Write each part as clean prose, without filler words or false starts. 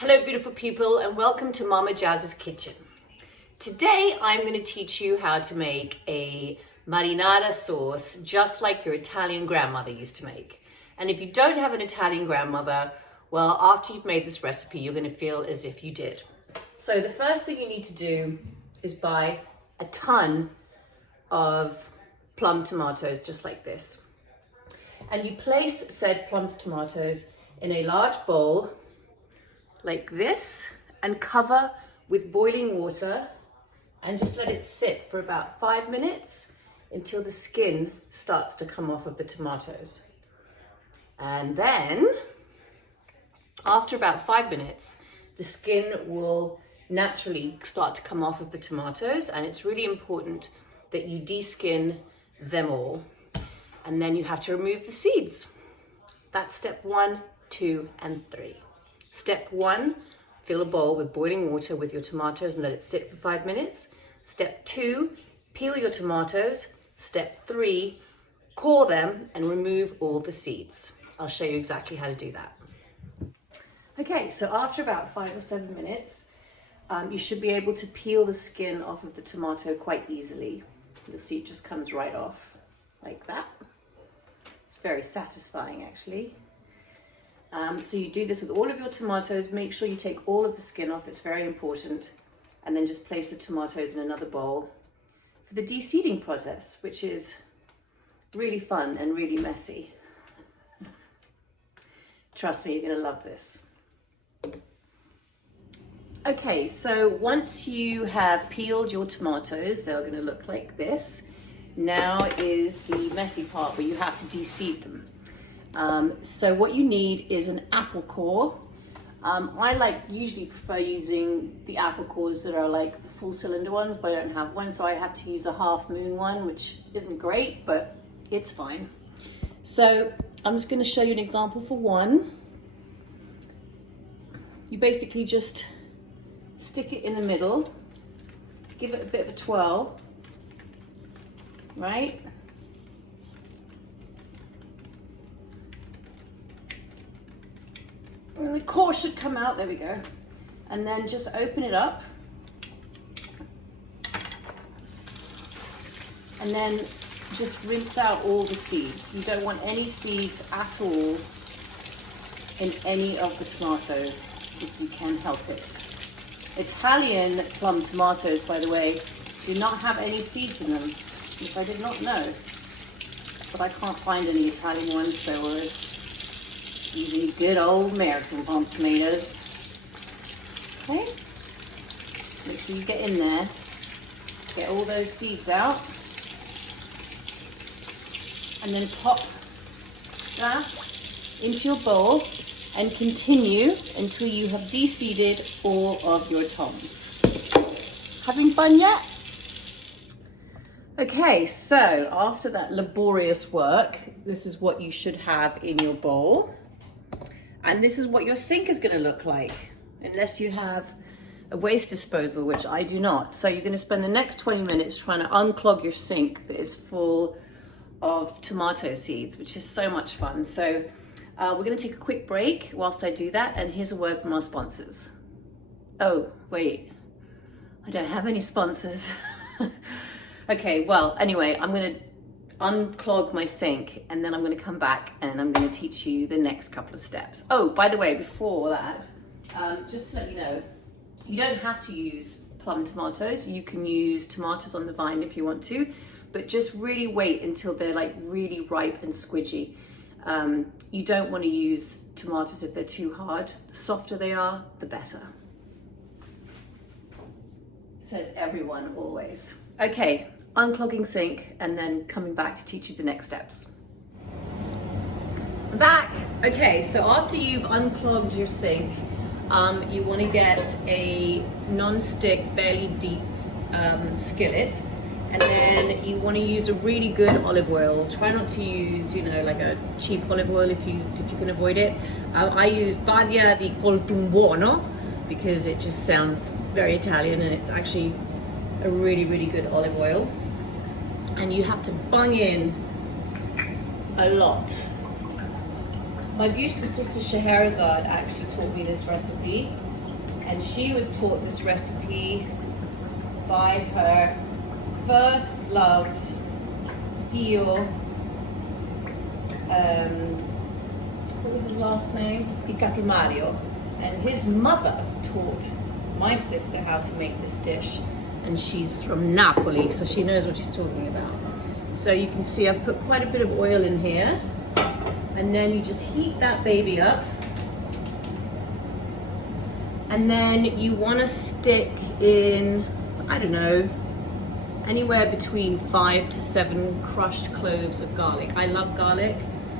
Hello beautiful people and welcome to Mama Jazz's kitchen. Today I'm going to teach you how to make a marinara sauce just like your Italian grandmother used to make. And if you don't have an Italian grandmother, well, after you've made this recipe you're going to feel as if you did. So the first thing you need to do is buy a ton of plum tomatoes just like this. And you place said plum tomatoes in a large bowl like this and cover with boiling water and just let it sit for about 5 minutes until the skin starts to come off of the tomatoes. And then after about 5 minutes, the skin will naturally start to come off of the tomatoes, and it's really important that you de-skin them all. And then you have to remove the seeds. That's step 1, 2, and 3. Step 1, fill a bowl with boiling water with your tomatoes and let it sit for 5 minutes. Step 2, peel your tomatoes. Step 3, core them and remove all the seeds. I'll show you exactly how to do that. Okay, so after about 5 or 7 minutes, you should be able to peel the skin off of the tomato quite easily. You'll see it just comes right off like that. It's very satisfying actually. So you do this with all of your tomatoes. Make sure you take all of the skin off, it's very important. And then just place the tomatoes in another bowl for the de-seeding process, which is really fun and really messy. Trust me, you're gonna love this. Okay, so once you have peeled your tomatoes, they're gonna look like this. Now is the messy part where you have to de-seed them. So what you need is an apple core. I usually prefer using the apple cores that are like the full cylinder ones, but I don't have one, so I have to use a half moon one, which isn't great, but it's fine. So I'm just going to show you an example for one. You basically just stick it in the middle, give it a bit of a twirl, right? And the core should come out, there we go. And then just open it up. And then just rinse out all the seeds. You don't want any seeds at all in any of the tomatoes if you can help it. Italian plum tomatoes, by the way, do not have any seeds in them, which I did not know. But I can't find any Italian ones, so we're using good old American plum tomatoes. Okay, make sure you get in there, get all those seeds out, and then pop that into your bowl and continue until you have de-seeded all of your toms. Having fun yet? Okay, so after that laborious work, this is what you should have in your bowl. And this is what your sink is going to look like, unless you have a waste disposal, which I do not. So you're going to spend the next 20 minutes trying to unclog your sink that is full of tomato seeds, which is so much fun. So we're going to take a quick break whilst I do that, and here's a word from our sponsors. Oh, wait, I don't have any sponsors. Okay, well, anyway, I'm going to unclog my sink and then I'm going to come back and I'm going to teach you the next couple of steps. Oh, by the way, before that, just to let you know, you don't have to use plum tomatoes. You can use tomatoes on the vine if you want to, but just really wait until they're like really ripe and squidgy. You don't want to use tomatoes if they're too hard. The softer they are, the better. Says everyone always. Okay, unclogging sink and then coming back to teach you the next steps. I'm back. Okay, so after you've unclogged your sink, you want to get a non-stick, fairly deep skillet, and then you want to use a really good olive oil. Try not to use, like a cheap olive oil if you can avoid it. I use Baglia di Coltumbuono because it just sounds very Italian and it's actually a really, really good olive oil. And you have to bung in a lot. My beautiful sister Scheherazade actually taught me this recipe. And she was taught this recipe by her first loved Dio, what was his last name? Mario. And his mother taught my sister how to make this dish. And she's from Napoli, so she knows what she's talking about. So you can see I've put quite a bit of oil in here. And then you just heat that baby up. And then you want to stick in, I don't know, anywhere between 5 to 7 crushed cloves of garlic. I love garlic.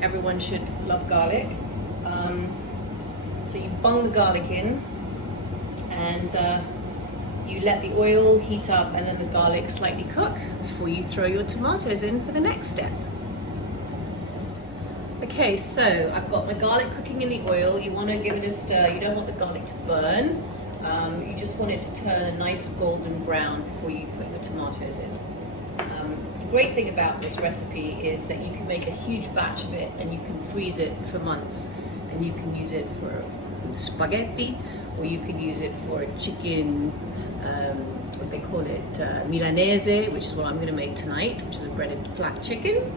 Everyone should love garlic. So you bung the garlic in, and you let the oil heat up and then the garlic slightly cook before you throw your tomatoes in for the next step. Okay, so I've got my garlic cooking in the oil. You want to give it a stir. You don't want the garlic to burn. You just want it to turn a nice golden brown before you put your tomatoes in. The great thing about this recipe is that you can make a huge batch of it and you can freeze it for months. And you can use it for spaghetti, or you can use it for chicken, what they call it, Milanese, which is what I'm going to make tonight, which is a breaded flat chicken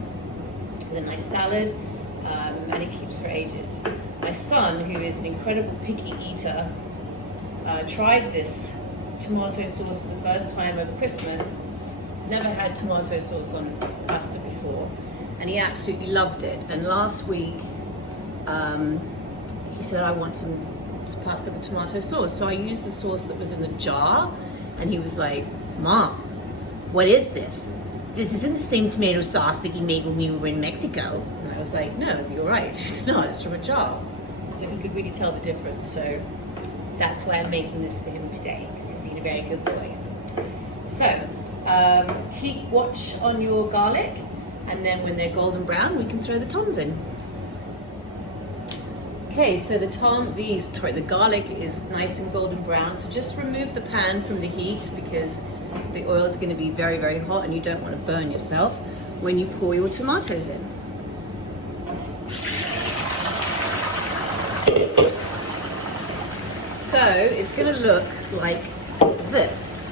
with a nice salad. And it keeps for ages. My son, who is an incredible picky eater, tried this tomato sauce for the first time over Christmas. He's never had tomato sauce on pasta before, and he absolutely loved it. And last week, he said, I want some pasta with tomato sauce. So I used the sauce that was in the jar, and he was like, Mom, what is this? This isn't the same tomato sauce that you made when we were in Mexico. And I was like, no, you're right, it's not, it's from a jar. So he could really tell the difference. So that's why I'm making this for him today, because he's been a very good boy. So, keep watch on your garlic, and then when they're golden brown, we can throw the toms in. Okay, so the garlic is nice and golden brown, so just remove the pan from the heat because the oil is going to be very, very hot and you don't want to burn yourself when you pour your tomatoes in. So it's going to look like this.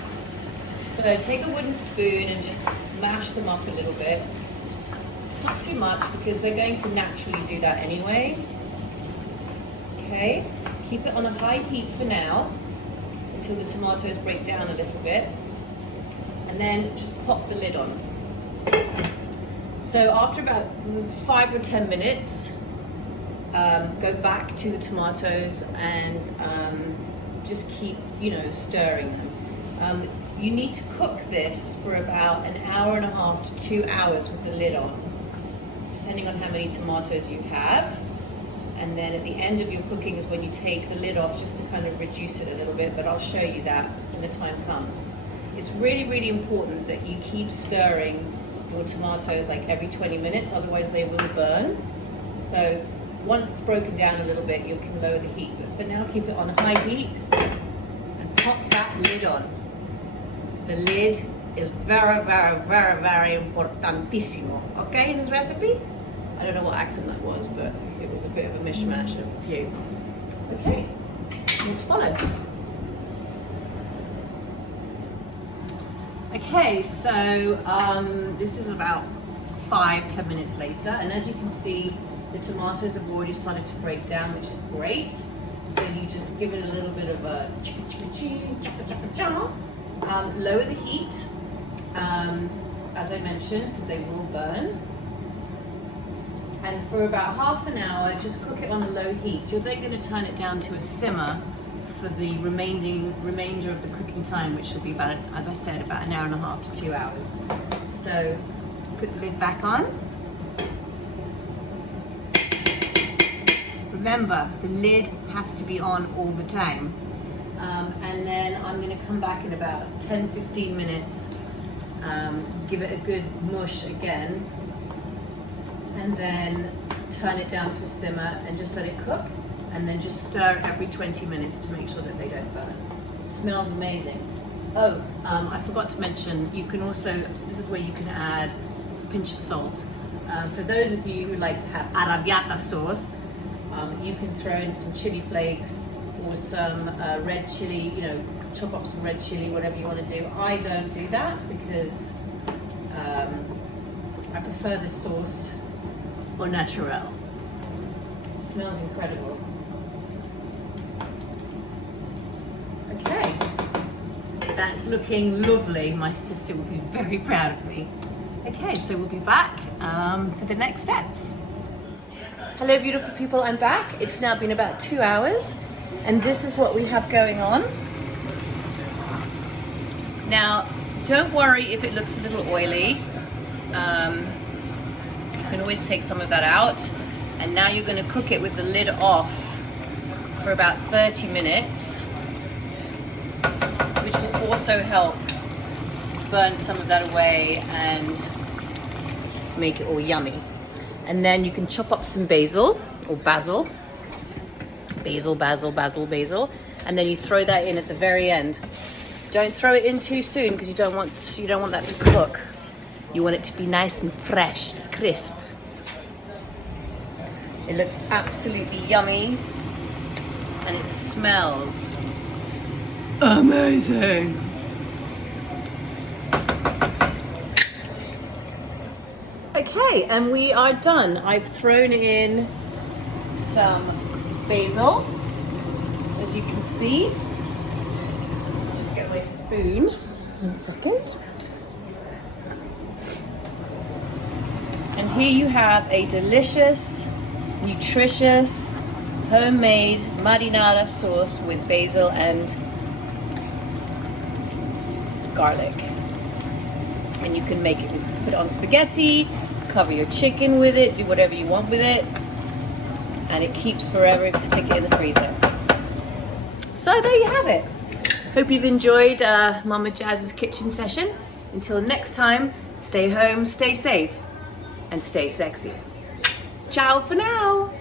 So take a wooden spoon and just mash them up a little bit. Not too much because they're going to naturally do that anyway. Okay, keep it on a high heat for now until the tomatoes break down a little bit, and then just pop the lid on. So after about 5 or 10 minutes, go back to the tomatoes and just keep, stirring them. You need to cook this for about an hour and a half to 2 hours with the lid on, depending on how many tomatoes you have. And then at the end of your cooking is when you take the lid off, just to kind of reduce it a little bit, but I'll show you that when the time comes. It's really, really important that you keep stirring your tomatoes like every 20 minutes, otherwise they will burn. So once it's broken down a little bit, you can lower the heat, but for now keep it on a high heat and pop that lid on. The lid is very, very, very, very importantissimo, okay, in this recipe? I don't know what accent that was, but it was a bit of a mishmash of a few. Okay, let's follow. Okay, so this is about 5-10 minutes later, and as you can see, the tomatoes have already started to break down, which is great. So you just give it a little bit of a lower the heat, as I mentioned, because they will burn. And for about half an hour, just cook it on a low heat. You're then going to turn it down to a simmer for the remainder of the cooking time, which will be about, as I said, about an hour and a half to 2 hours. So put the lid back on. Remember, the lid has to be on all the time. And then I'm going to come back in about 10-15 minutes, give it a good mush again, and then turn it down to a simmer and just let it cook, and then just stir every 20 minutes to make sure that they don't burn. It smells amazing. Oh, I forgot to mention, you can also, this is where you can add a pinch of salt. For those of you who like to have arrabbiata sauce, You can throw in some chili flakes or some red chili, you know, chop up some red chili, whatever you want to do. I don't do that because I prefer this sauce au naturel. It smells incredible. Okay, that's looking lovely. My sister will be very proud of me. Okay, so we'll be back for the next steps. Hello beautiful people, I'm back. It's now been about 2 hours and this is what we have going on. Now, don't worry if it looks a little oily. You can always take some of that out. And now you're going to cook it with the lid off for about 30 minutes, which will also help burn some of that away and make it all yummy. And then you can chop up some basil or basil, and then you throw that in at the very end. Don't throw it in too soon because you don't want that to cook. You want it to be nice and fresh, crisp. It looks absolutely yummy and it smells amazing. Okay, and we are done. I've thrown in some basil, as you can see. Just get my spoon. 1 second. And here you have a delicious, nutritious, homemade marinara sauce with basil and garlic. And you can make it, just put it on spaghetti, cover your chicken with it, do whatever you want with it, and it keeps forever if you stick it in the freezer. So there you have it. Hope you've enjoyed Mama Jazz's kitchen session. Until next time, stay home, stay safe, and stay sexy. Ciao for now.